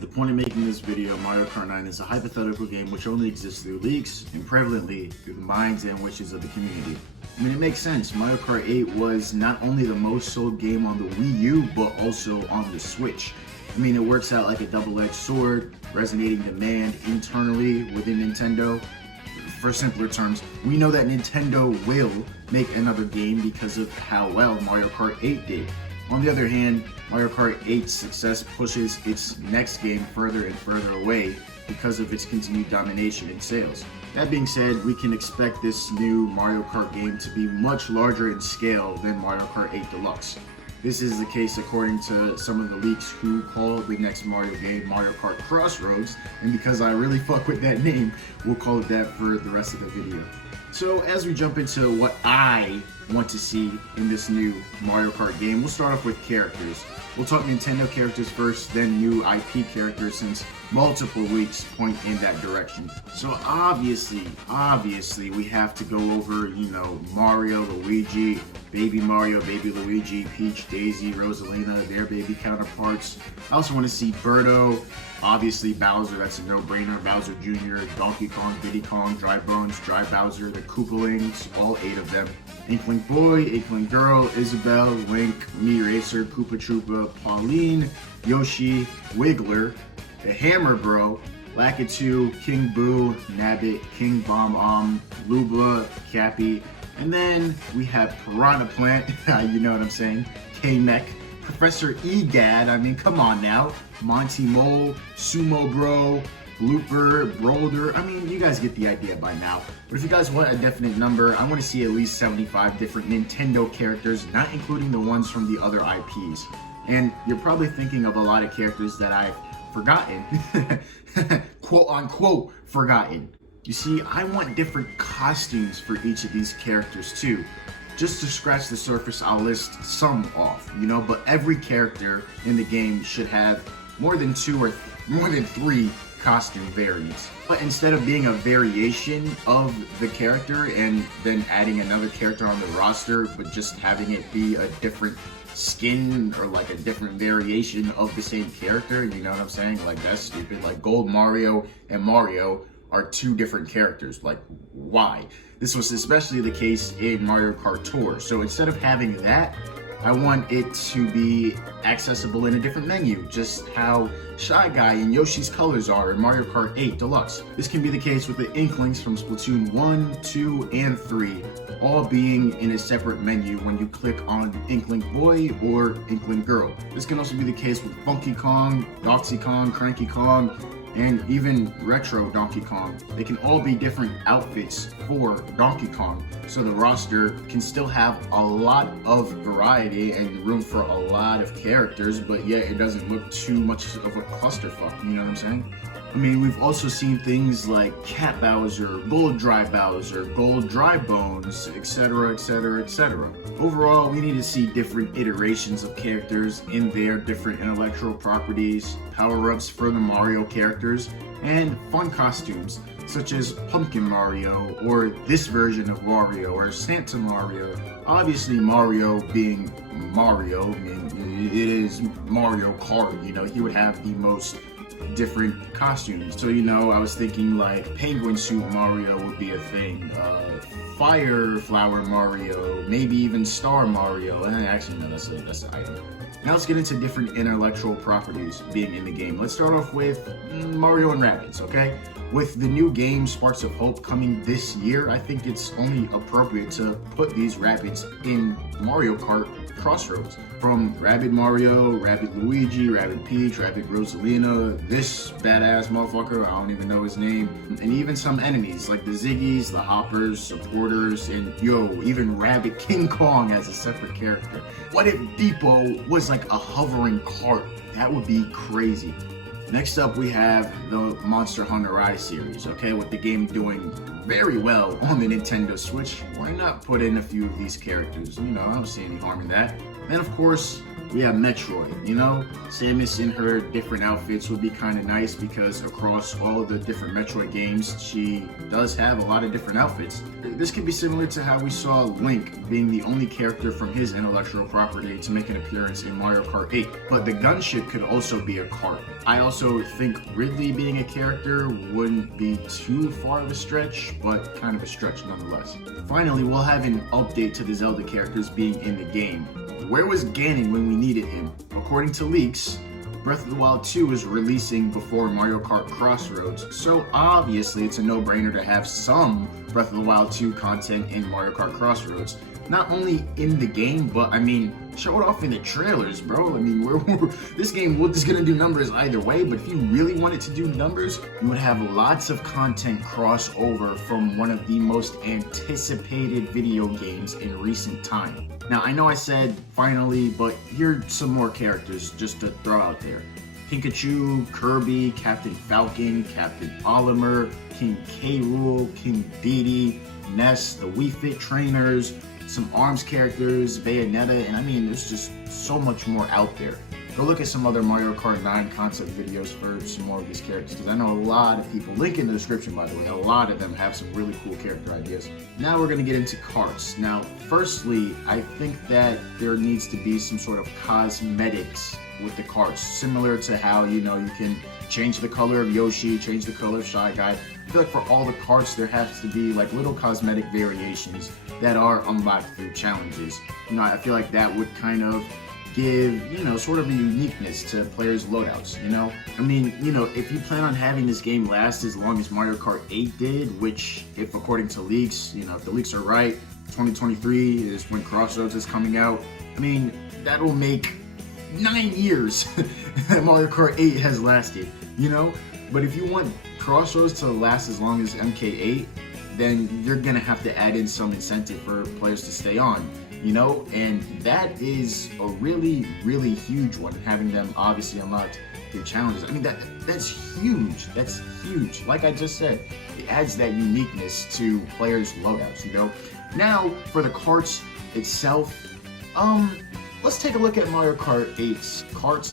At the point of making this video, Mario Kart 9 is a hypothetical game which only exists through leaks and prevalently through the minds and wishes of the community. I mean, it makes sense. Mario Kart 8 was not only the most sold game on the Wii U, but also on the Switch. I mean, it works out like a double-edged sword, resonating demand internally within Nintendo. For simpler terms, we know that Nintendo will make another game because of how well Mario Kart 8 did. On the other hand, Mario Kart 8's success pushes its next game further and further away because of its continued domination in sales. That being said, we can expect this new Mario Kart game to be much larger in scale than Mario Kart 8 Deluxe. This is the case according to some of the leaks who call the next Mario game Mario Kart Crossroads, and because I really fuck with that name, we'll call it that for the rest of the video. So as we jump into what I want to see in this new Mario Kart game, we'll start off with characters. We'll talk Nintendo characters first, then new IP characters, since multiple leaks point in that direction. So obviously we have to go over, Mario, Luigi, Baby Mario, Baby Luigi, Peach, Daisy, Rosalina, their baby counterparts. I also want to see Birdo, obviously Bowser, that's a no-brainer, Bowser Jr., Donkey Kong, Diddy Kong, Dry Bones, Dry Bowser, the Koopalings, all 8 of them. Inkling Boy, Inkling Girl, Isabelle, Link, Mii Racer, Koopa Troopa, Pauline, Yoshi, Wiggler, the Hammer Bro, Lakitu, King Boo, Nabbit, King Bomb, Lubla, Cappy, and then we have Piranha Plant, you know what I'm saying, K-Mech, Professor Egad, I mean, come on now, Monty Mole, Sumo Bro, Looper, Brolder, I mean, you guys get the idea by now. But if you guys want a definite number, I want to see at least 75 different Nintendo characters, not including the ones from the other IPs. And you're probably thinking of a lot of characters that I've forgotten, quote unquote forgotten. You see, I want different costumes for each of these characters too. Just to scratch the surface, I'll list some off, but every character in the game should have more than 2 or more than 3 costume variants. But instead of being a variation of the character and then adding another character on the roster, but just having it be a different skin or like a different variation of the same character, you know what I'm saying? Like, that's stupid. Like, Gold Mario and Mario are 2 different characters. Like, why? This was especially the case in Mario Kart Tour. So instead of having that, I want it to be accessible in a different menu, just how Shy Guy and Yoshi's colors are in Mario Kart 8 Deluxe. This can be the case with the Inklings from Splatoon 1, 2, and 3, all being in a separate menu when you click on Inkling Boy or Inkling Girl. This can also be the case with Funky Kong, Doxy Kong, Cranky Kong, and even Retro Donkey Kong. They can all be different outfits for Donkey Kong, so the roster can still have a lot of variety and room for a lot of characters, but yet it doesn't look too much of a clusterfuck, you know what I'm saying? I mean, we've also seen things like Cat Bowser, Gold Dry Bowser, Gold Dry Bones, etc, etc, etc. Overall, we need to see different iterations of characters in their different intellectual properties, power-ups for the Mario characters, and fun costumes, such as Pumpkin Mario, or this version of Wario, or Santa Mario. Obviously, Mario being Mario, I mean, it is Mario Kart, he would have the most different costumes. So, I was thinking like Penguin Suit Mario would be a thing, Fire Flower Mario, maybe even Star Mario, and actually no, that's an item. Now let's get into different intellectual properties being in the game. Let's start off with Mario and Rabbids, okay? With the new game Sparks of Hope coming this year, I think it's only appropriate to put these Rabbids in Mario Kart Crossroads. From Rabbid Mario, Rabbid Luigi, Rabbid Peach, Rabbid Rosalina, this badass motherfucker, I don't even know his name, and even some enemies like the Ziggies, the Hoppers, supporters, and even Rabbid King Kong as a separate character. What if Depot was like a hovering cart? That would be crazy. Next up, we have the Monster Hunter Rise series, okay? With the game doing very well on the Nintendo Switch, why not put in a few of these characters? I don't see any harm in that. Then, of course, We have Metroid, you know? Samus in her different outfits would be kind of nice because across all of the different Metroid games, she does have a lot of different outfits. This could be similar to how we saw Link being the only character from his intellectual property to make an appearance in Mario Kart 8. But the gunship could also be a cart. I also think Ridley being a character wouldn't be too far of a stretch, but kind of a stretch nonetheless. Finally, we'll have an update to the Zelda characters being in the game. Where was Ganon when we needed him? According to leaks, Breath of the Wild 2 is releasing before Mario Kart Crossroads, so obviously it's a no-brainer to have some Breath of the Wild 2 content in Mario Kart Crossroads. Not only in the game, but I mean, show it off in the trailers, bro. I mean, this game is gonna do numbers either way, but if you really wanted to do numbers, you would have lots of content cross over from one of the most anticipated video games in recent time. Now, I know I said finally, but here's some more characters just to throw out there. Pikachu, Kirby, Captain Falcon, Captain Polymer, King K. Rool, King Dedede, Ness, the Wii Fit trainers, some ARMS characters, Bayonetta, and I mean, there's just so much more out there. Go look at some other Mario Kart 9 concept videos for some more of these characters, because I know a lot of people, link in the description by the way, a lot of them have some really cool character ideas. Now we're going to get into Karts. Now, firstly, I think that there needs to be some sort of cosmetics with the Karts, similar to how, you know, you can change the color of Yoshi, change the color of Shy Guy. I feel like for all the Karts, there has to be like little cosmetic variations that are unlocked through challenges. You know, I feel like that would kind of give, you know, sort of a uniqueness to players' loadouts, you know? I mean, you know, if you plan on having this game last as long as Mario Kart 8 did, which, if according to leaks, you know, if the leaks are right, 2023 is when Crossroads is coming out. I mean, that'll make 9 years that Mario Kart 8 has lasted, you know? But if you want Crossroads to last as long as MK8, then you're gonna have to add in some incentive for players to stay on, you know? And that is a really, really huge one, having them obviously unlocked through challenges. I mean, that's huge. That's huge. Like I just said, it adds that uniqueness to players' loadouts, you know? Now, for the Karts itself, let's take a look at Mario Kart 8's Karts.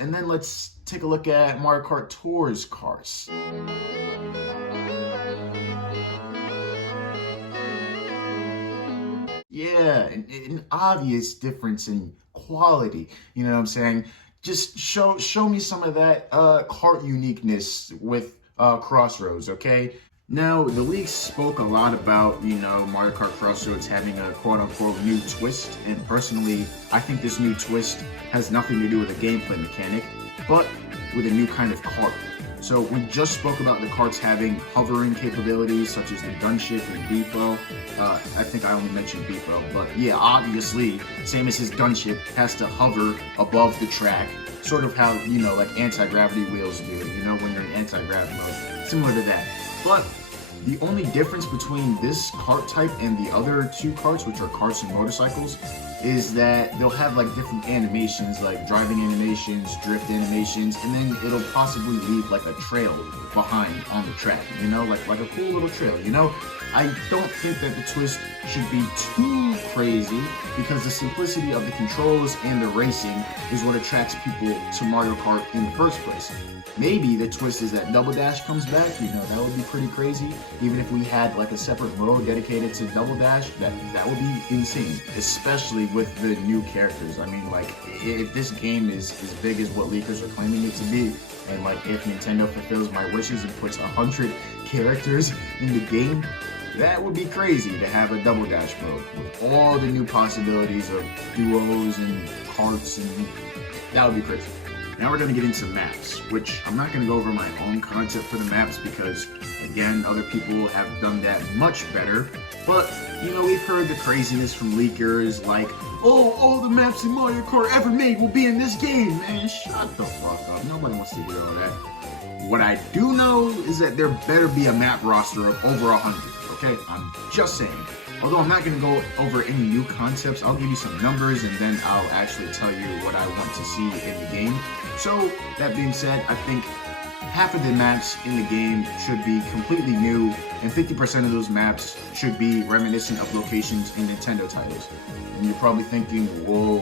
And then let's take a look at Mario Kart Tour's Karts. Yeah, an obvious difference in quality, you know what I'm saying? Just show me some of that Kart uniqueness with Crossroads, okay? Now, the leaks spoke a lot about, you know, Mario Kart Crossroads having a quote-unquote new twist, and personally, I think this new twist has nothing to do with a gameplay mechanic, but with a new kind of kart. So we just spoke about the karts having hovering capabilities, such as the gunship and Beepo. I think I only mentioned Beepo, but yeah, obviously, same as his gunship, has to hover above the track, sort of how, you know, like anti-gravity wheels do, you know, when you're in anti-gravity mode, similar to that. But the only difference between this kart type and the other two karts, which are karts and motorcycles, is that they'll have like different animations, like driving animations, drift animations, and then it'll possibly leave like a trail behind on the track, you know, like a cool little trail, you know? I don't think that the twist should be too crazy, because the simplicity of the controls and the racing is what attracts people to Mario Kart in the first place. Maybe the twist is that Double Dash comes back, you know, that would be pretty crazy. Even if we had like a separate mode dedicated to Double Dash, that would be insane, especially with the new characters. I mean, like, if this game is as big as what leakers are claiming it to be, and like if Nintendo fulfills my wishes and puts 100 characters in the game, that would be crazy to have a Double Dash mode with all the new possibilities of duos and karts, and that would be crazy. Now we're going to get into maps, which I'm not going to go over my own concept for the maps because, again, other people have done that much better. But, you know, we've heard the craziness from leakers like, oh, all the maps in Mario Kart ever made will be in this game. Man, shut the fuck up. Nobody wants to hear all that. What I do know is that there better be a map roster of over 100, okay? I'm just saying. Although I'm not going to go over any new concepts, I'll give you some numbers and then I'll actually tell you what I want to see in the game. So, that being said, I think half of the maps in the game should be completely new, and 50% of those maps should be reminiscent of locations in Nintendo titles. And you're probably thinking, whoa,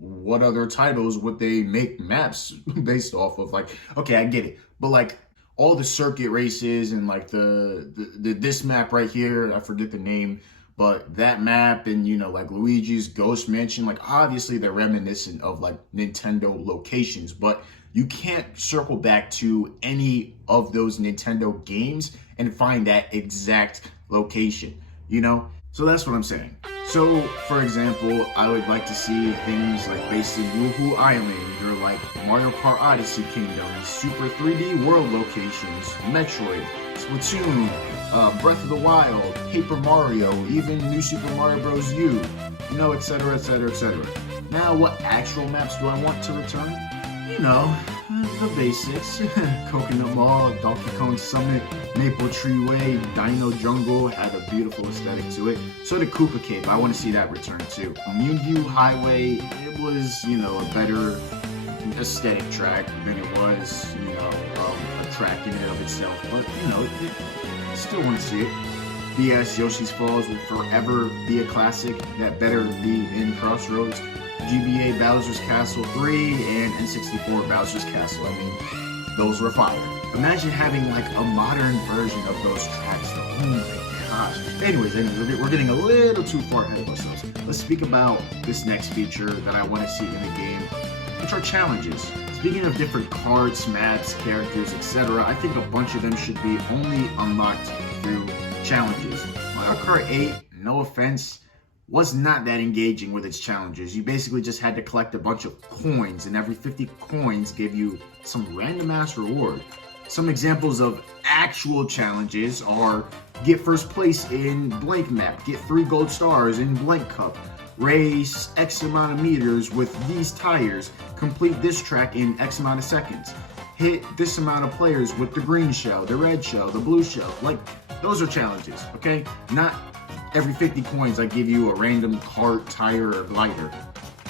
what other titles would they make maps based off of? Like, okay, I get it, but like all the circuit races and like the this map right here, I forget the name, but that map and, you know, like Luigi's Ghost Mansion, like obviously they're reminiscent of like Nintendo locations, but you can't circle back to any of those Nintendo games and find that exact location, you know? So that's what I'm saying. So, for example, I would like to see things like based in Wuhu Island, or like Mario Kart Odyssey Kingdom, Super 3D World locations, Metroid, Splatoon, Breath of the Wild, Paper Mario, even New Super Mario Bros. U, you know, etc., etc., etc. Now, what actual maps do I want to return? You know, the basics. Coconut Mall, Donkey Kong Summit, Maple Tree Way, Dino Jungle had a beautiful aesthetic to it. So did Koopa Cave, I want to see that return too. Moonview Highway, it was, you know, a better aesthetic track than it was, you know, a track in and of itself. But, you know, I still want to see it. BS Yoshi's Falls will forever be a classic that better be in Crossroads. GBA Bowser's Castle 3 and N64 Bowser's Castle. I mean, those were fire. Imagine having like a modern version of those tracks though. Oh my gosh. Anyways, we're getting a little too far ahead of ourselves. Let's speak about this next feature that I want to see in the game, which are challenges. Speaking of different cards, maps, characters, etc., I think a bunch of them should be only unlocked through challenges. Mario Kart 8, no offense, was not that engaging with its challenges. You basically just had to collect a bunch of coins, and every 50 coins gave you some random ass reward. Some examples of actual challenges are get first place in blank map, get 3 gold stars in blank cup, race X amount of meters with these tires, complete this track in X amount of seconds, hit this amount of players with the green shell, the red shell, the blue shell. Like, those are challenges, okay? Not every 50 coins I give you a random cart, tire, or glider.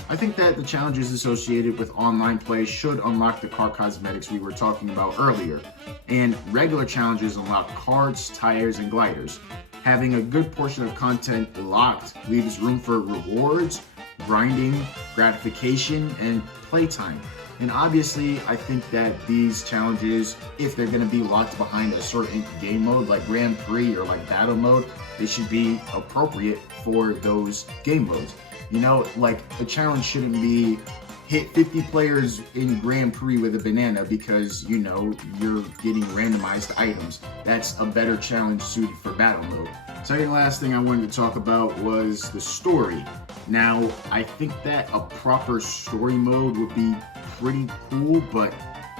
I think that the challenges associated with online play should unlock the car cosmetics we were talking about earlier, and regular challenges unlock carts, tires, and gliders. Having a good portion of content locked leaves room for rewards, grinding, gratification, and playtime. And obviously, I think that these challenges, if they're going to be locked behind a certain game mode like Grand Prix or like Battle Mode, they should be appropriate for those game modes. You know, like a challenge shouldn't be hit 50 players in Grand Prix with a banana because, you know, you're getting randomized items. That's a better challenge suited for Battle Mode. Second last thing I wanted to talk about was the story. Now, I think that a proper story mode would be pretty cool, but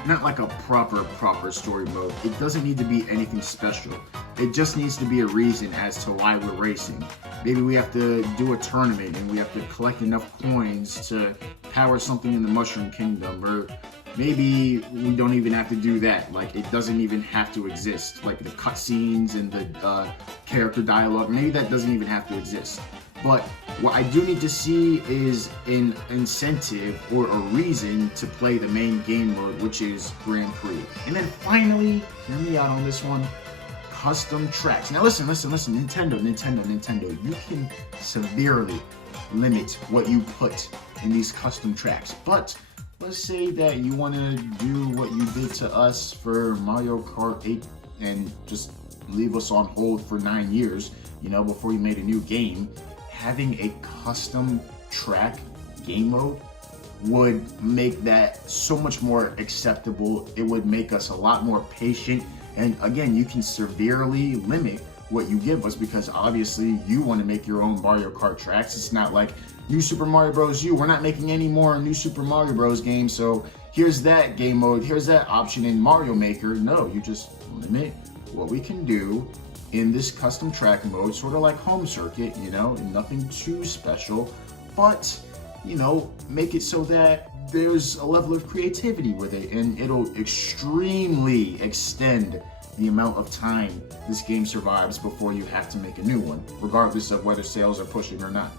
not like a proper story mode. It doesn't need to be anything special. It just needs to be a reason as to why we're racing. Maybe we have to do a tournament and we have to collect enough coins to power something in the Mushroom Kingdom, or maybe we don't even have to do that. Like, it doesn't even have to exist. Like the cutscenes and the character dialogue, maybe that doesn't even have to exist. But what I do need to see is an incentive or a reason to play the main game mode, which is Grand Prix. And then finally, hear me out on this one, custom tracks. Now listen, Nintendo, you can severely limit what you put in these custom tracks. But let's say that you want to do what you did to us for Mario Kart 8 and just leave us on hold for 9 years, you know, before you made a new game. Having a custom track game mode would make that so much more acceptable. It would make us a lot more patient. And again, you can severely limit what you give us because obviously you want to make your own Mario Kart tracks. It's not like New Super Mario Bros. U. We're not making any more New Super Mario Bros. Games, so here's that game mode, here's that option in Mario Maker. No, you just limit what we can do in this custom track mode, sort of like home circuit, you know, nothing too special, but, you know, make it so that there's a level of creativity with it, and it'll extremely extend the amount of time this game survives before you have to make a new one, regardless of whether sales are pushing or not.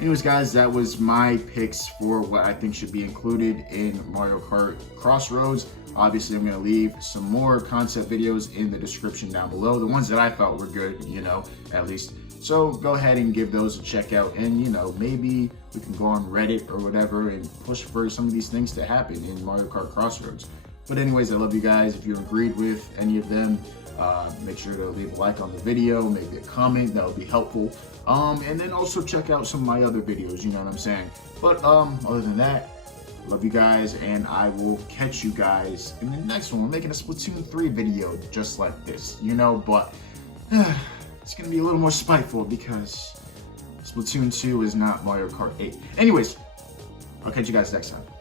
Anyways, guys, that was my picks for what I think should be included in Mario Kart Crossroads. Obviously, I'm going to leave some more concept videos in the description down below. The ones that I thought were good, you know, at least. So go ahead and give those a check out. And, you know, maybe we can go on Reddit or whatever and push for some of these things to happen in Mario Kart Crossroads. But anyways, I love you guys. If you agreed with any of them, make sure to leave a like on the video, maybe a comment, that would be helpful. And then also check out some of my other videos, you know what I'm saying? But other than that, love you guys, and I will catch you guys in the next one. We're making a Splatoon 3 video just like this, you know, but it's gonna be a little more spiteful because Splatoon 2 is not Mario Kart 8. Anyways, I'll catch you guys next time.